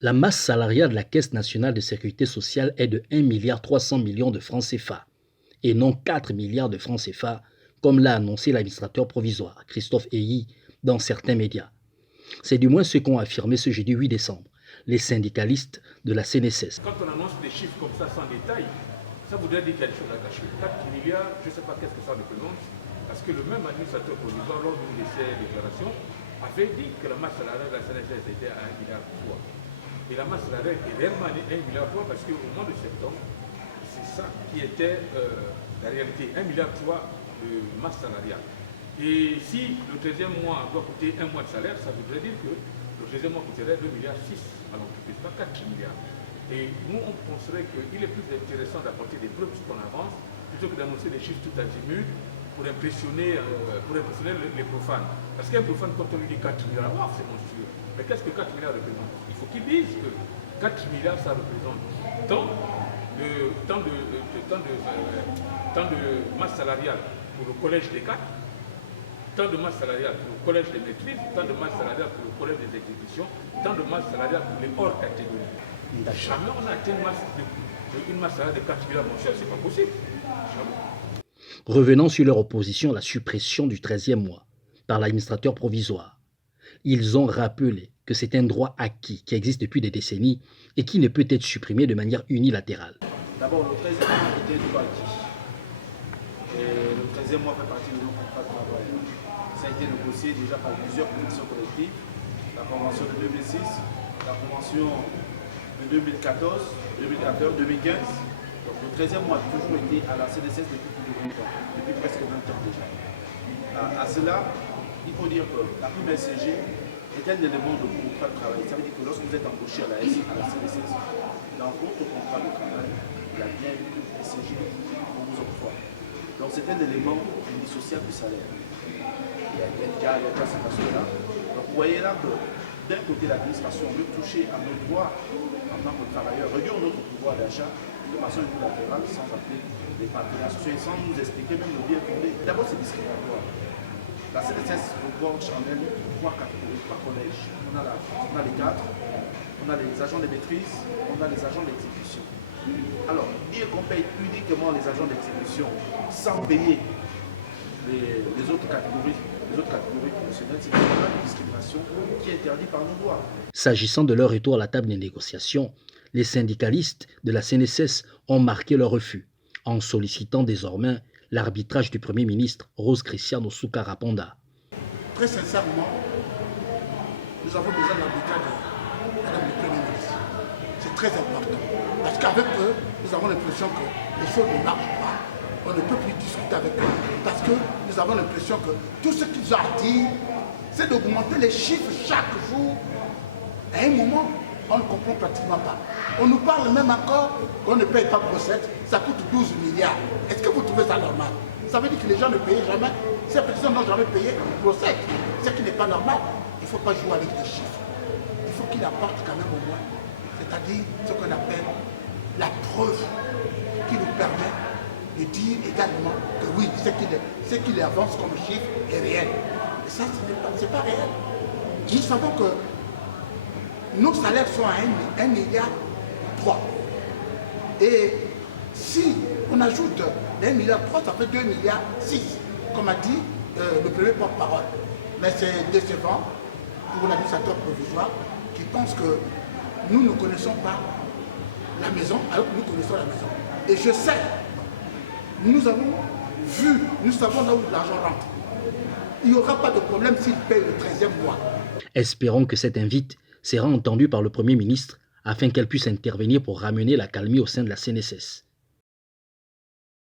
La masse salariale de la Caisse nationale de sécurité sociale est de 1,3 milliard de francs CFA et non 4 milliards de francs CFA, comme l'a annoncé l'administrateur provisoire, Christophe Eyi, dans certains médias. C'est du moins ce qu'ont affirmé ce jeudi 8 décembre les syndicalistes de la CNSS. Quand on annonce des chiffres comme ça sans détail, ça voudrait dire qu'il y a des choses à cacher. 4 milliards, je ne sais pas qu'est-ce que ça représente, parce que le même administrateur provisoire, lors d'une de ses déclarations, avait dit que la masse salariale de la CNSS était à 1,3 milliard. Et la masse salariale est réellement à 1,3 milliard parce qu'au mois de septembre, c'est ça qui était la réalité, 1,3 milliard de masse salariale. Et si le 13e mois doit coûter un mois de salaire, ça voudrait dire que le 13e mois coûterait 2,6 milliards à l'entreprise, pas 4 milliards. Et nous, on penserait qu'il est plus intéressant d'apporter des preuves qu'on avance, plutôt que d'annoncer des chiffres tout azimuts pour impressionner les profanes. Parce qu'un profane, quand on lui dit 4 milliards, wow, c'est monstrueux. Mais qu'est-ce que 4 milliards représente? Il faut qu'il dise que 4 milliards, ça représente tant de masse salariale pour le collège des cadres, tant de masse salariale pour le collège des maîtrises, tant de masse salariale pour le collège des exécutions, tant de masse salariale pour les hors catégories. Jamais on a atteint une masse salariale de 4 milliards, mon cher, c'est pas possible. Jamais. Revenant sur leur opposition à la suppression du 13e mois par l'administrateur provisoire, ils ont rappelé que c'est un droit acquis qui existe depuis des décennies et qui ne peut être supprimé de manière unilatérale. D'abord, le 13e mois était un droit acquis. Et le 13e mois fait partie de nos contrats de travail. Ça a été négocié déjà par plusieurs conventions collectives, la convention de 2006, la convention de 2014, 2015. Donc le 13e mois a toujours été à la CNSS depuis plus de 20 ans, depuis presque 20 ans déjà. À cela, il faut dire que la prime SCG est un élément de contrat de travail. Ça veut dire que lorsque vous êtes embauché à la CNSS, dans votre contrat de travail, il y a bien une SCG qu'on vous octroie. Donc c'est un élément indissociable du salaire. Il y a ces aspects-là. Donc vous voyez là que d'un côté l'administration veut toucher à nos droits en tant que travailleurs, réduire notre pouvoir d'achat de façon unilatérale sans appeler les partenaires sociaux et sans nous expliquer même le bien fondé. D'abord c'est discriminatoire. La CNSS regorge en elle 3 catégories, 3 collèges. On a les cadres, on a les agents de maîtrise, on a les agents d'exécution. Alors, dire qu'on paye uniquement les agents d'exécution sans payer les autres catégories professionnelles, c'est une discrimination qui est interdite par nos lois. S'agissant de leur retour à la table des négociations, les syndicalistes de la CNSS ont marqué leur refus en sollicitant désormais l'arbitrage du Premier ministre Rose Cristiano Soukaraponda. Très sincèrement, nous avons besoin de l'arbitrage de Madame le Premier ministre. C'est très important. Parce qu'avec eux, nous avons l'impression que les choses ne marchent pas. On ne peut plus discuter avec eux. Parce que nous avons l'impression que tout ce qu'ils ont à dire, c'est d'augmenter les chiffres chaque jour. À un moment, on ne comprend pratiquement pas. On nous parle même encore qu'on ne paye pas de recettes, ça coûte 12 milliards. Est-ce que vous trouvez ça normal? Ça veut dire que les gens ne payent jamais. Ces personnes n'ont jamais payé de recettes. Ce qui n'est pas normal. Il ne faut pas jouer avec les chiffres. Il faut qu'il apporte quand même au moins, c'est-à-dire ce qu'on appelle la preuve qui nous permet de dire également que oui, ce qu'il avance comme chiffre est réel. Et ça, ce n'est pas réel. Nous savons que nos salaires sont à 1,3 milliard. Et si on ajoute 1,3 milliard, ça fait 2,6 milliards, comme a dit le premier porte-parole. Mais c'est décevant pour l'administrateur provisoire qui pense que nous ne connaissons pas la maison alors que nous connaissons la maison. Et je sais, nous avons vu, nous savons là où l'argent rentre. Il n'y aura pas de problème s'il paye le 13e mois. Espérons que cette invite sera entendue par le Premier ministre afin qu'elle puisse intervenir pour ramener la calmie au sein de la CNSS.